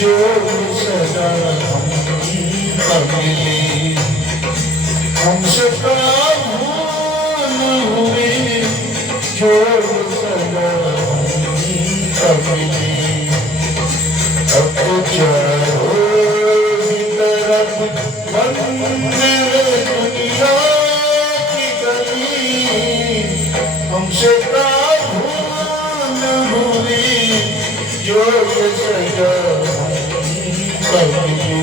जो सदा हम मिले हमसे भूल हुए जो सदा हम मिले अब तो चारों तरफ मंदिर दुनिया की गली हमसे भूल हुई जो सदा हम मिले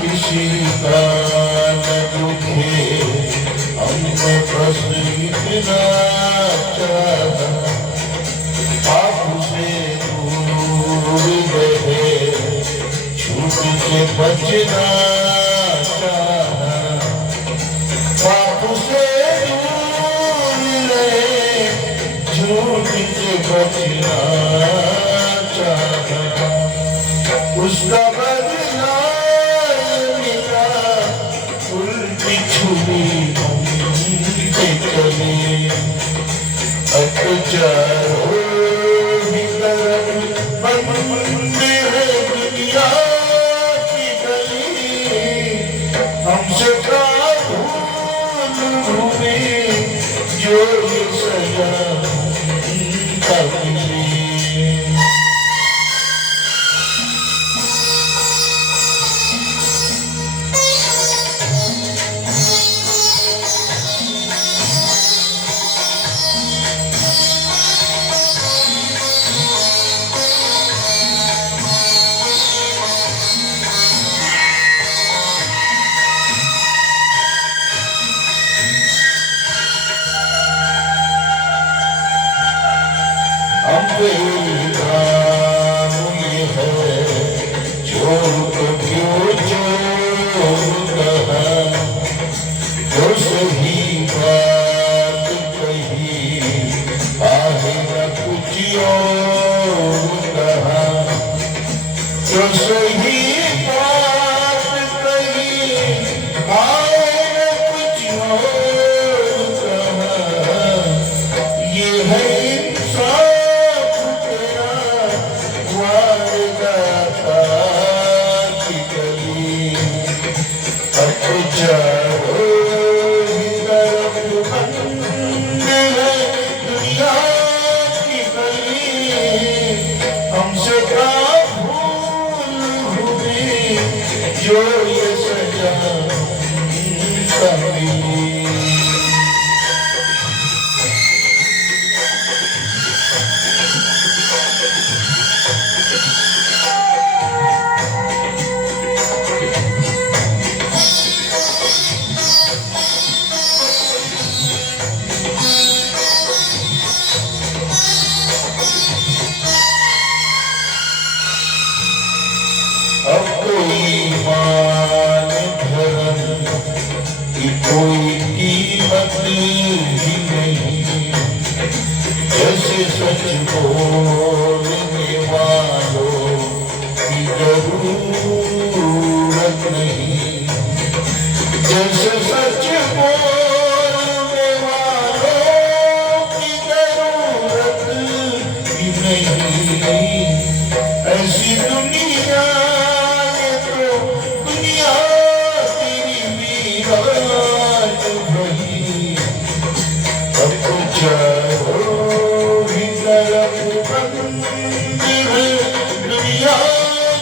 किसी का न दुखे हमने बस इतना चाहा आपसे दूर रहे छूट के बचना चाहा आपसे दूर रहे छूट के बचना चाहा उसका बदला दुनिया की गली हमसे भूल जो सजा कभी जो ये सजा कभी अब कोई मान धर्म की कोई कीमत ही नहीं जैसे सच बोलने वालों की जरूरत नहीं जैसे सच बोलने वालों की जरूरत ही नहीं ऐसी दुनिया दुनिया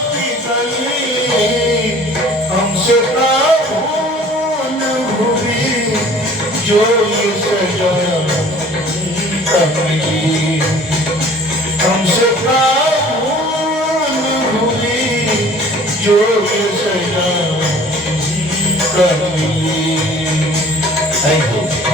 की गली हमसे भूली जो ये सजा कभी हमसे भूली जो ये सजा कभी। Thank you.